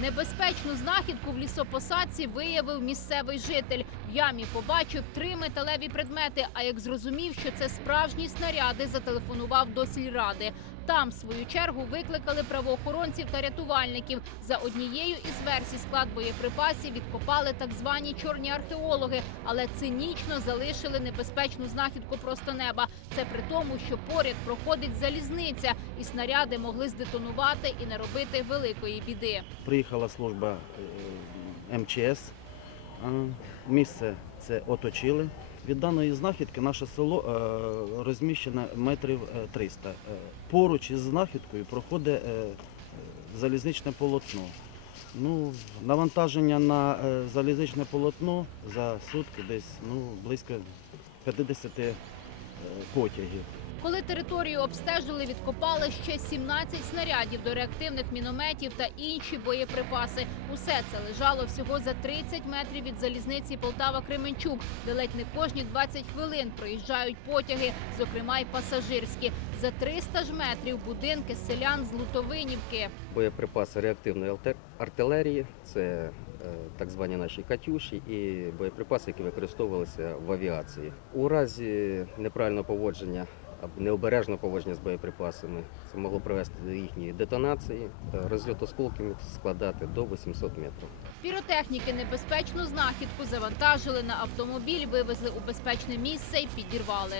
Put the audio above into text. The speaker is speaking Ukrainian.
Небезпечну знахідку в лісопосадці виявив місцевий житель. В ямі побачив три металеві предмети. А як зрозумів, що це справжні снаряди, зателефонував до сільради. Там, в свою чергу, викликали правоохоронців та рятувальників. За однією із версій склад боєприпасів відкопали так звані чорні археологи, але цинічно залишили небезпечну знахідку просто неба. Це при тому, що поряд проходить залізниця, і снаряди могли здетонувати і не робити великої біди. Приїхала служба е, МЧС. Місце це оточили. Від даної знахідки наше село е, розміщене метрів е, 300. Е, Поруч із знахідкою проходить е, е, залізничне полотно. Ну, навантаження на е, залізничне полотно за сутки десь ну, близько 50 е, потягів. Коли територію обстежили, відкопали ще 17 снарядів до реактивних мінометів та інші боєприпаси. Усе це лежало всього за 30 метрів від залізниці Полтава-Кременчук, де ледь не кожні 20 хвилин проїжджають потяги, зокрема й пасажирські. За 300 ж метрів будинки селян з Лутовинівки. боєприпаси реактивної артилерії, це е, так звані наші катюші, і боєприпаси, які використовувалися в авіації. У разі неправильного поводження або необережного поводження з боєприпасами, це могло привести до їхньої детонації. Е, Розльот осколків складати до 800 метрів. Піротехніки небезпечну знахідку завантажили на автомобіль, вивезли у безпечне місце і підірвали.